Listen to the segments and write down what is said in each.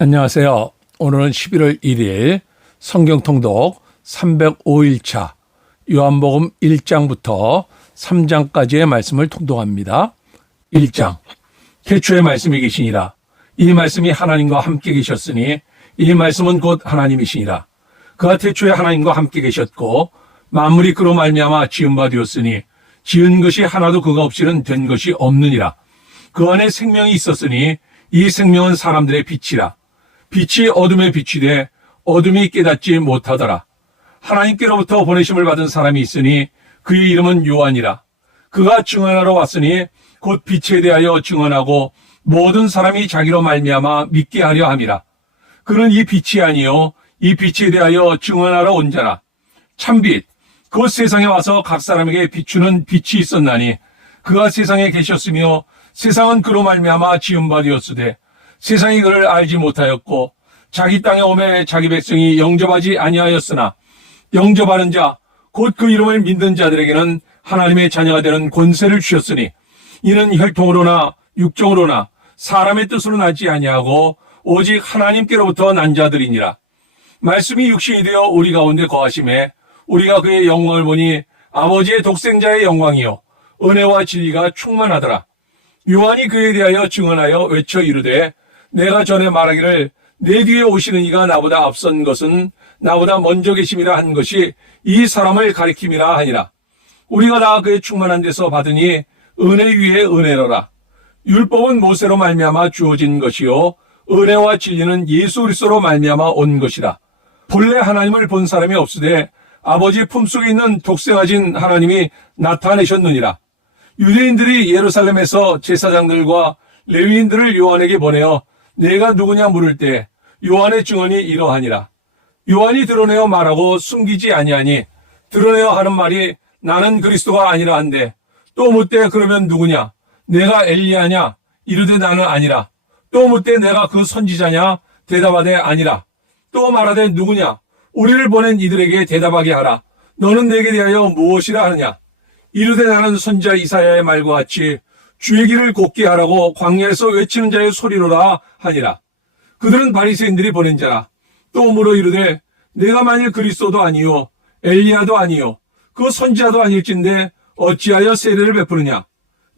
안녕하세요. 오늘은 11월 1일 성경 통독 305일차 요한복음 1장부터 3장까지의 말씀을 통독합니다. 1장 태초에 말씀이 계시니라. 이 말씀이 하나님과 함께 계셨으니 이 말씀은 곧 하나님이시니라. 그가 태초에 하나님과 함께 계셨고 만물이 그로 말미암아 지은 바 되었으니 지은 것이 하나도 그가 없이는 된 것이 없느니라. 그 안에 생명이 있었으니 이 생명은 사람들의 빛이라. 빛이 어둠에 비추되 어둠이 깨닫지 못하더라. 하나님께로부터 보내심을 받은 사람이 있으니 그의 이름은 요한이라. 그가 증언하러 왔으니 곧 빛에 대하여 증언하고 모든 사람이 자기로 말미암아 믿게 하려 함이라. 그는 이 빛이 아니요 이 빛에 대하여 증언하러 온 자라. 참빛 곧 세상에 와서 각 사람에게 비추는 빛이 있었나니 그가 세상에 계셨으며 세상은 그로 말미암아 지은 바 되었으되 세상이 그를 알지 못하였고 자기 땅에 오매 자기 백성이 영접하지 아니하였으나 영접하는 자 곧 그 이름을 믿는 자들에게는 하나님의 자녀가 되는 권세를 주셨으니 이는 혈통으로나 육정으로나 사람의 뜻으로 나지 아니하고 오직 하나님께로부터 난 자들이니라. 말씀이 육신이 되어 우리 가운데 거하심에 우리가 그의 영광을 보니 아버지의 독생자의 영광이요 은혜와 진리가 충만하더라. 요한이 그에 대하여 증언하여 외쳐 이르되 내가 전에 말하기를 내 뒤에 오시는 이가 나보다 앞선 것은 나보다 먼저 계심이라 한 것이 이 사람을 가리킴이라 하니라. 우리가 다 그의 충만한 데서 받으니 은혜 위에 은혜로라. 율법은 모세로 말미암아 주어진 것이요 은혜와 진리는 예수 그리스도로 말미암아 온 것이라. 본래 하나님을 본 사람이 없으되 아버지 품속에 있는 독생하신 하나님이 나타내셨느니라. 유대인들이 예루살렘에서 제사장들과 레위인들을 요한에게 보내어 내가 누구냐 물을 때 요한의 증언이 이러하니라. 요한이 드러내어 말하고 숨기지 아니하니 드러내어 하는 말이 나는 그리스도가 아니라 한데 또 묻되 그러면 누구냐 내가 엘리야냐 이르되 나는 아니라 또 묻되 내가 그 선지자냐 대답하되 아니라 또 말하되 누구냐 우리를 보낸 이들에게 대답하게 하라. 너는 내게 대하여 무엇이라 하느냐 이르되 나는 선지자 이사야의 말과 같이 주의 길을 곱게 하라고 광야에서 외치는 자의 소리로라 하니라. 그들은 바리새인들이 보낸 자라. 또 물어 이르되 내가 만일 그리스도도 아니요 엘리야도 아니요 그 선지자도 아닐진데 어찌하여 세례를 베푸느냐.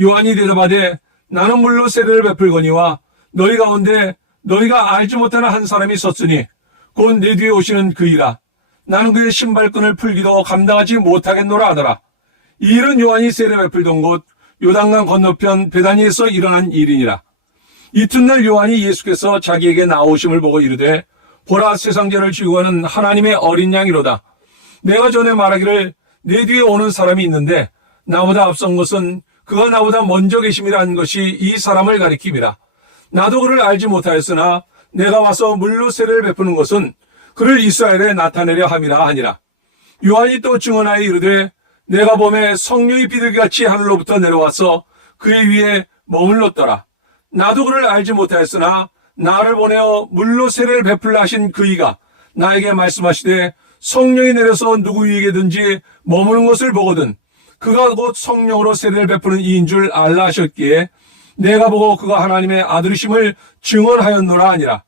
요한이 대답하되 나는 물로 세례를 베풀거니와 너희 가운데 너희가 알지 못하는 한 사람이 섰으니 곧 내 뒤에 오시는 그이라. 나는 그의 신발끈을 풀기도 감당하지 못하겠노라 하더라. 이 일은 요한이 세례 베풀던 곳 요단강 건너편 베다니에서 일어난 일이니라. 이튿날 요한이 예수께서 자기에게 나오심을 보고 이르되 보라 세상 죄를 지고 가는 하나님의 어린 양이로다. 내가 전에 말하기를 내 뒤에 오는 사람이 있는데 나보다 앞선 것은 그가 나보다 먼저 계심이라 한 것이 이 사람을 가리킴이라. 나도 그를 알지 못하였으나 내가 와서 물로 세례를 베푸는 것은 그를 이스라엘에 나타내려 함이라 하니라. 요한이 또 증언하여 이르되 내가 보매 성령이 비둘기같이 하늘로부터 내려와서 그의 위에 머물렀더라. 나도 그를 알지 못하였으나 나를 보내어 물로 세례를 베풀라 하신 그이가 나에게 말씀하시되 성령이 내려서 누구 위에든지 머무는 것을 보거든 그가 곧 성령으로 세례를 베푸는 이인 줄 알라 하셨기에 내가 보고 그가 하나님의 아들이심을 증언하였노라 하니라.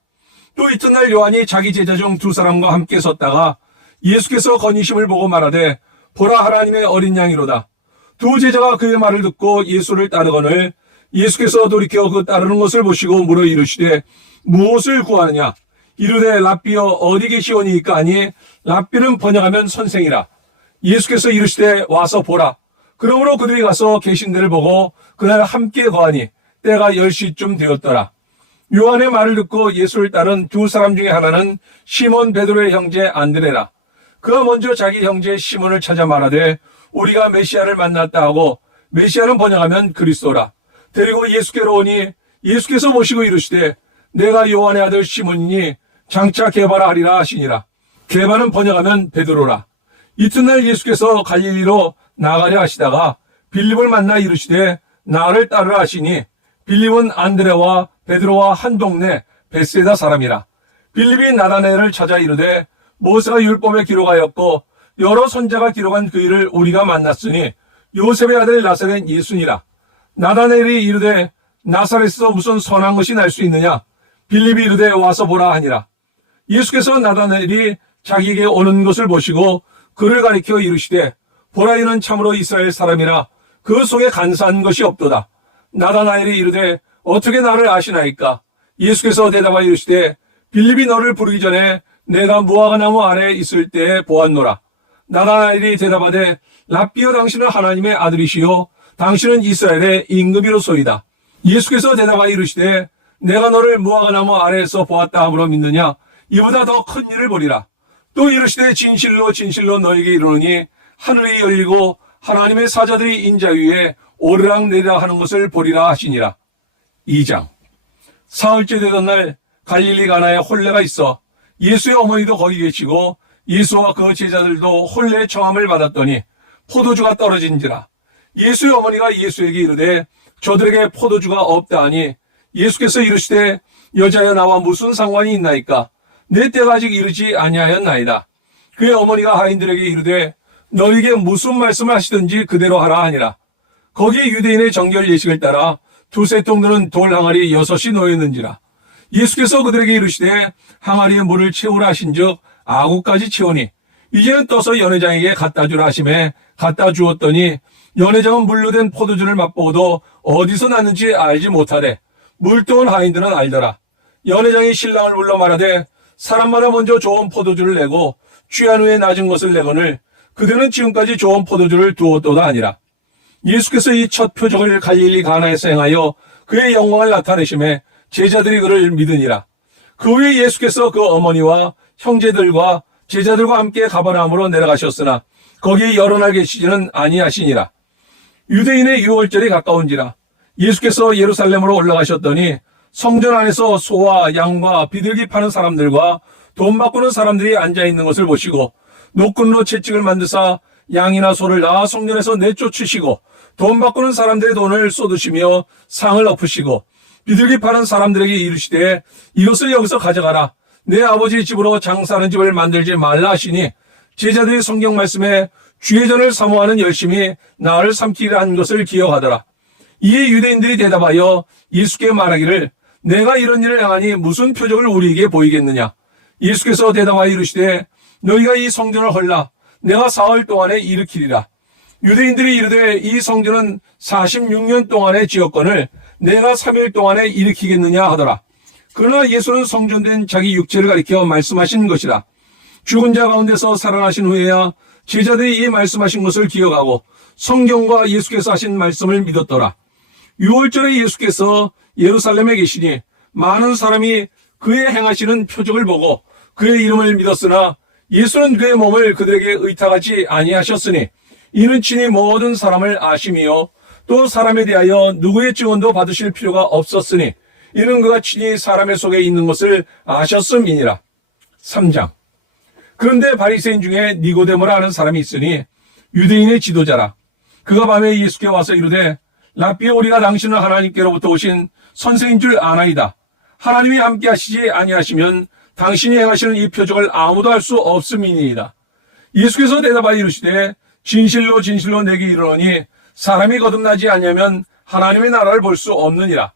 또 이튿날 요한이 자기 제자 중 두 사람과 함께 섰다가 예수께서 건이심을 보고 말하되 보라 하나님의 어린 양이로다. 두 제자가 그의 말을 듣고 예수를 따르거늘 예수께서 돌이켜 그 따르는 것을 보시고 물어 이르시되 무엇을 구하느냐. 이르되 랍비여 어디 계시오니이까 하니 랍비는 번역하면 선생이라. 예수께서 이르시되 와서 보라. 그러므로 그들이 가서 계신 데를 보고 그날 함께 거하니 때가 10시쯤 되었더라. 요한의 말을 듣고 예수를 따른 두 사람 중에 하나는 시몬 베드로의 형제 안드레라. 그가 먼저 자기 형제 시몬을 찾아 말하되 우리가 메시아를 만났다 하고 메시아는 번역하면 그리스도라. 데리고 예수께로 오니 예수께서 모시고 이르시되 내가 요한의 아들 시몬이니 장차 게바라 하리라 하시니라. 게바는 번역하면 베드로라. 이튿날 예수께서 갈릴리로 나가려 하시다가 빌립을 만나 이르시되 나를 따르라 하시니 빌립은 안드레와 베드로와 한 동네 벳세다 사람이라. 빌립이 나다나엘을 찾아 이르되 모세가 율법에 기록하였고 여러 선자가 기록한 그 일을 우리가 만났으니 요셉의 아들 나사렛 예수니라. 나다나엘이 이르되 나사렛에서 무슨 선한 것이 날 수 있느냐? 빌립이 이르되 와서 보라 하니라. 예수께서 나다나엘이 자기에게 오는 것을 보시고 그를 가리켜 이르시되 보라 이는 참으로 이스라엘 사람이라 그 속에 간사한 것이 없도다. 나다나엘이 이르되 어떻게 나를 아시나이까? 예수께서 대답하여 이르시되 빌립이 너를 부르기 전에 내가 무화과나무 아래에 있을 때에 보았노라. 나다나엘이 대답하되 랍비여 당신은 하나님의 아들이시요 당신은 이스라엘의 임금이로소이다. 예수께서 대답하여 이르시되 내가 너를 무화과나무 아래에서 보았다 함으로 믿느냐? 이보다 더 큰 일을 보리라. 또 이르시되 진실로 진실로 너에게 이르노니 하늘이 열리고 하나님의 사자들이 인자 위에 오르락내리락 하는 것을 보리라 하시니라. 2장. 사흘째 되던 날 갈릴리 가나에 혼례가 있어 예수의 어머니도 거기 계시고 예수와 그 제자들도 혼례 청함을 받았더니 포도주가 떨어진지라. 예수의 어머니가 예수에게 이르되 저들에게 포도주가 없다 하니 예수께서 이르시되 여자여 나와 무슨 상관이 있나이까? 내 때가 아직 이르지 아니하였나이다. 그의 어머니가 하인들에게 이르되 너에게 무슨 말씀을 하시든지 그대로 하라 하니라. 거기에 유대인의 정결 예식을 따라 두세 통드는 돌 항아리 6이 놓였는지라. 예수께서 그들에게 이르시되 항아리에 물을 채우라 하신즉 아구까지 채우니 이제는 떠서 연회장에게 갖다 주라 하심에 갖다 주었더니 연회장은 물로 된 포도주를 맛보고도 어디서 났는지 알지 못하되 물동원 하인들은 알더라. 연회장이 신랑을 불러 말하되 사람마다 먼저 좋은 포도주를 내고 취한 후에 낮은 것을 내거늘 그대는 지금까지 좋은 포도주를 두었도다 하니라. 예수께서 이 첫 표적을 갈릴리 가나에서 행하여 그의 영광을 나타내심에 제자들이 그를 믿으니라. 그 후에 예수께서 그 어머니와 형제들과 제자들과 함께 가버나움으로 내려가셨으나 거기에 여러 날 계시지는 아니하시니라. 유대인의 유월절이 가까운지라. 예수께서 예루살렘으로 올라가셨더니 성전 안에서 소와 양과 비둘기 파는 사람들과 돈 바꾸는 사람들이 앉아있는 것을 보시고 노끈으로 채찍을 만드사 양이나 소를 낳아 성전에서 내쫓으시고 돈 바꾸는 사람들의 돈을 쏟으시며 상을 엎으시고 비둘기 파는 사람들에게 이르시되 이것을 여기서 가져가라. 내 아버지 집으로 장사하는 집을 만들지 말라 하시니 제자들이 성경 말씀에 주의 전을 사모하는 열심히 나를 삼키리라 한 것을 기억하더라. 이에 유대인들이 대답하여 예수께 말하기를 내가 이런 일을 행하니 무슨 표적을 우리에게 보이겠느냐? 예수께서 대답하여 이르시되 너희가 이 성전을 헐라 내가 사흘 동안에 일으키리라. 유대인들이 이르되 이 성전은 46년 동안에 지었거늘 내가 3일 동안에 일으키겠느냐 하더라. 그러나 예수는 성전된 자기 육체를 가리켜 말씀하신 것이라. 죽은 자 가운데서 살아나신 후에야 제자들이 이 말씀하신 것을 기억하고 성경과 예수께서 하신 말씀을 믿었더라. 유월절에 예수께서 예루살렘에 계시니 많은 사람이 그의 행하시는 표적을 보고 그의 이름을 믿었으나 예수는 그의 몸을 그들에게 의탁하지 아니하셨으니 이는 친히 모든 사람을 아심이요 또 사람에 대하여 누구의 증언도 받으실 필요가 없었으니 이는 그가 친히 사람의 속에 있는 것을 아셨음이니라. 3장. 그런데 바리새인 중에 니고데모라 하는 사람이 있으니 유대인의 지도자라. 그가 밤에 예수께 와서 이르되 랍비여 우리가 당신은 하나님께로부터 오신 선생인 줄 아나이다. 하나님이 함께 하시지 아니하시면 당신이 행하시는 이 표적을 아무도 할 수 없음이니이다. 예수께서 대답하여 이르시되 진실로 진실로 내게 이르노니 사람이 거듭나지 아니하면 하나님의 나라를 볼 수 없느니라.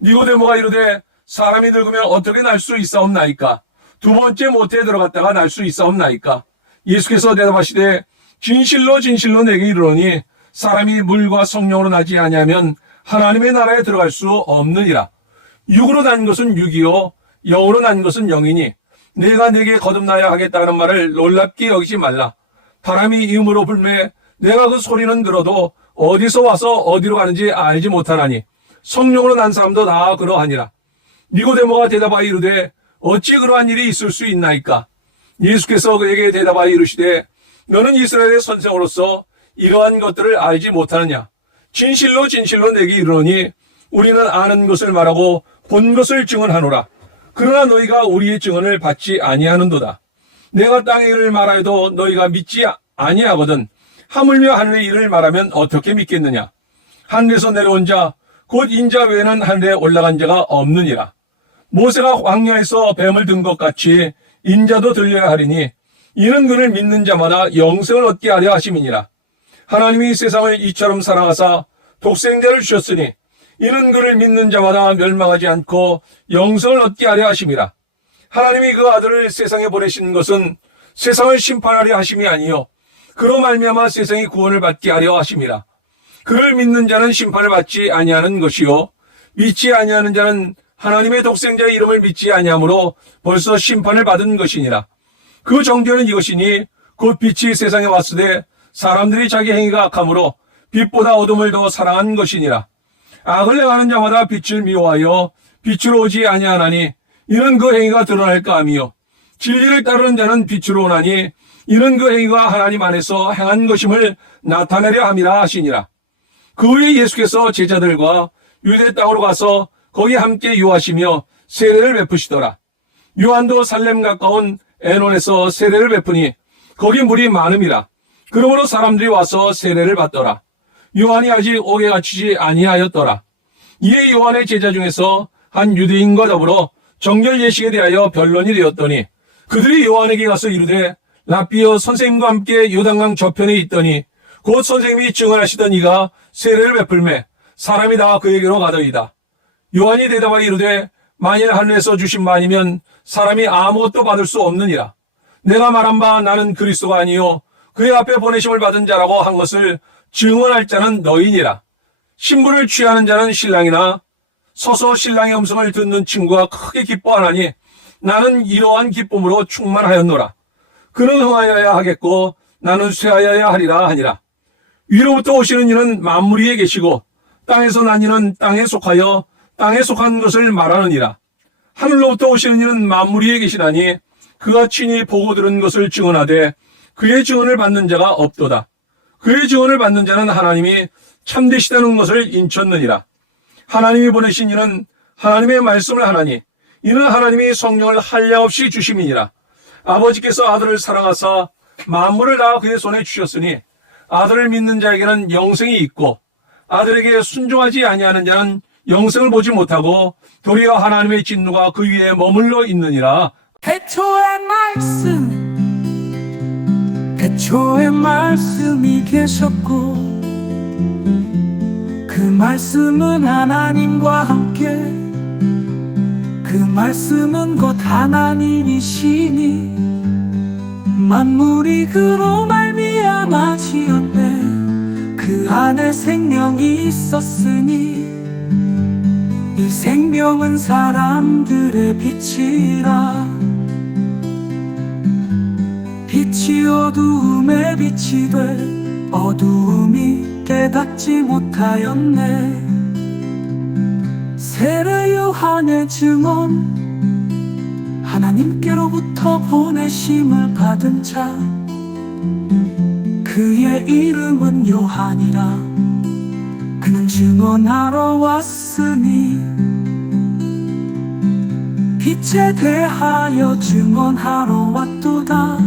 니고데모가 이르되 사람이 늙으면 어떻게 날 수 있사옵나이까? 두 번째 모태에 들어갔다가 날 수 있사옵나이까? 예수께서 대답하시되 진실로 진실로 내게 이르노니 사람이 물과 성령으로 나지 아니하면 하나님의 나라에 들어갈 수 없느니라. 육으로 난 것은 육이요 영으로 난 것은 영이니 내가 내게 거듭나야 하겠다는 말을 놀랍게 여기지 말라. 바람이 이음으로 불매 내가 그 소리는 들어도 어디서 와서 어디로 가는지 알지 못하나니 성령으로 난 사람도 다 그러하니라. 니고데모가 대답하여 이르되 어찌 그러한 일이 있을 수 있나이까? 예수께서 그에게 대답하여 이르시되 너는 이스라엘의 선생으로서 이러한 것들을 알지 못하느냐? 진실로 진실로 내게 이르노니 우리는 아는 것을 말하고 본 것을 증언하노라. 그러나 너희가 우리의 증언을 받지 아니하는도다. 내가 땅의 일을 말하여도 너희가 믿지 아니하거든 하물며 하늘의 일을 말하면 어떻게 믿겠느냐? 하늘에서 내려온 자 곧 인자 외에는 하늘에 올라간 자가 없느니라. 모세가 광야에서 뱀을 든 것 같이 인자도 들려야 하리니 이는 그를 믿는 자마다 영생을 얻게 하려 하심이니라. 하나님이 세상을 이처럼 사랑하사 독생자를 주셨으니 이는 그를 믿는 자마다 멸망하지 않고 영생을 얻게 하려 하심이라. 하나님이 그 아들을 세상에 보내신 것은 세상을 심판하려 하심이 아니요 그로 말미암아 세상이 구원을 받게 하려 하심이라. 그를 믿는 자는 심판을 받지 아니하는 것이요 믿지 아니하는 자는 하나님의 독생자의 이름을 믿지 아니하므로 벌써 심판을 받은 것이니라. 그 정죄는 이것이니 곧 빛이 세상에 왔으되 사람들이 자기 행위가 악함으로 빛보다 어둠을 더 사랑한 것이니라. 악을 행하는 자마다 빛을 미워하여 빛으로 오지 아니하나니 이는 그 행위가 드러날까 함이요 진리를 따르는 자는 빛으로 오나니 이는 그 행위가 하나님 안에서 행한 것임을 나타내려 함이라 하시니라. 그 후에 예수께서 제자들과 유대 땅으로 가서 거기 함께 유하시며 세례를 베푸시더라. 요한도 살렘 가까운 에논에서 세례를 베푸니 거기 물이 많음이라. 그러므로 사람들이 와서 세례를 받더라. 요한이 아직 옥에 갇히지 아니하였더라. 이에 요한의 제자 중에서 한 유대인과 더불어 정결 예식에 대하여 변론이 되었더니 그들이 요한에게 가서 이르되 랍비여 선생님과 함께 요단강 저편에 있더니 곧 선생님이 증언하시던 이가 세례를 베풀매 사람이 다 그에게로 가더이다. 요한이 대답하여 이르되 만일 하늘에서 주신 바 아니면 사람이 아무것도 받을 수 없느니라. 내가 말한 바 나는 그리스도가 아니요 그의 앞에 보내심을 받은 자라고 한 것을 증언할 자는 너희니라. 신부를 취하는 자는 신랑이나 서서 신랑의 음성을 듣는 친구가 크게 기뻐하나니 나는 이러한 기쁨으로 충만하였노라. 그는 흥하여야 하겠고 나는 쇠하여야 하리라 하니라. 위로부터 오시는 이는 만물 위에 계시고 땅에서 난 이는 땅에 속하여 땅에 속한 것을 말하느니라. 하늘로부터 오시는 이는 만물 위에 계시나니 그가 친히 보고 들은 것을 증언하되 그의 증언을 받는 자가 없도다. 그의 증언을 받는 자는 하나님이 참되시다는 것을 인쳤느니라. 하나님이 보내신 이는 하나님의 말씀을 하나니 이는 하나님이 성령을 한량없이 주심이니라. 아버지께서 아들을 사랑하사 만물을 다 그의 손에 주셨으니 아들을 믿는 자에게는 영생이 있고 아들에게 순종하지 아니하는 자는 영생을 보지 못하고 도리어 하나님의 진노가 그 위에 머물러 있느니라. 태초에 말씀이 계셨고 그 말씀은 하나님과 함께 그 말씀은 곧 하나님이시니 만물이 그로 말미암아 지었네. 그 안에 생명이 있었으니 이 생명은 사람들의 빛이라. 빛이 어두움에 빛이 돼 어두움이 깨닫지 못하였네. 세례 요한의 증언 하나님께로부터 보내심을 받은 자 그의 이름은 요한이라. 그는 증언하러 왔으니 빛에 대하여 증언하러 왔도다.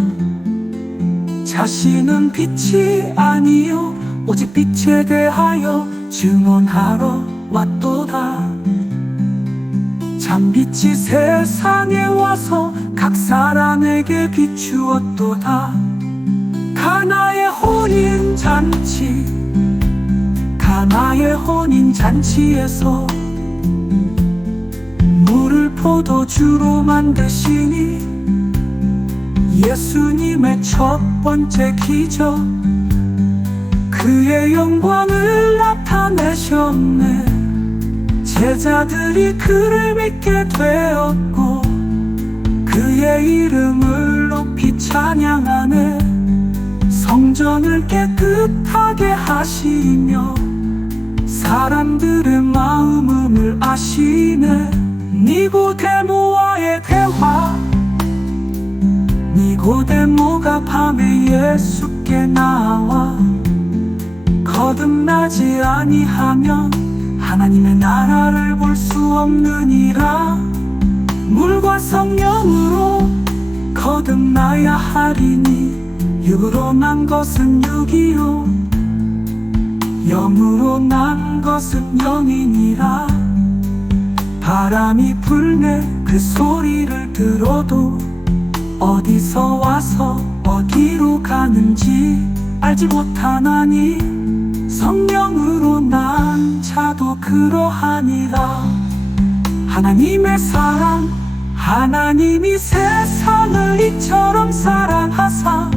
자신은 빛이 아니요 오직 빛에 대하여 증언하러 왔도다. 참빛이 세상에 와서 각 사람에게 비추었도다. 가나의 혼인잔치에서 물을 포도주로 만드시니 예수님의 첫 번째 기적 그의 영광을 나타내셨네. 제자들이 그를 믿게 되었고 그의 이름을 높이 찬양하네. 성전을 깨끗하게 하시며 사람들의 마음을 아시네. 니고데모와의 대화. 니고데모가 밤에 예수께 나와 거듭나지 아니하면 하나님의 나라를 볼 수 없느니라. 물과 성령으로 거듭나야 하리니 육으로 난 것은 육이요 영으로 난 것은 영이니라. 바람이 불네 그 소리를 들어도 어디서 와서 어디로 가는지 알지 못하나니 성령으로 난 자도 그러하니라. 하나님의 사랑, 하나님이 세상을 이처럼 사랑하사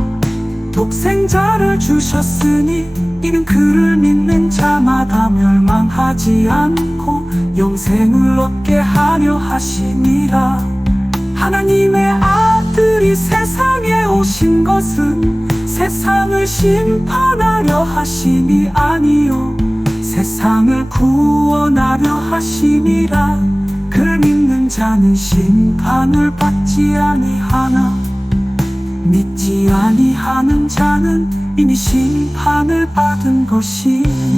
독생자를 주셨으니 이는 그를 믿는 자마다 멸망하지 않고 영생을 얻게 하려 하심이라. 하나님의 아들이 세상에 오신 것은 세상을 심판하려 하심이 아니요 세상을 구원하려 하심이라. 그를 믿는 자는 심판을 받지 아니하나 믿지 아니하는 자는 이미 심판을 받은 것이니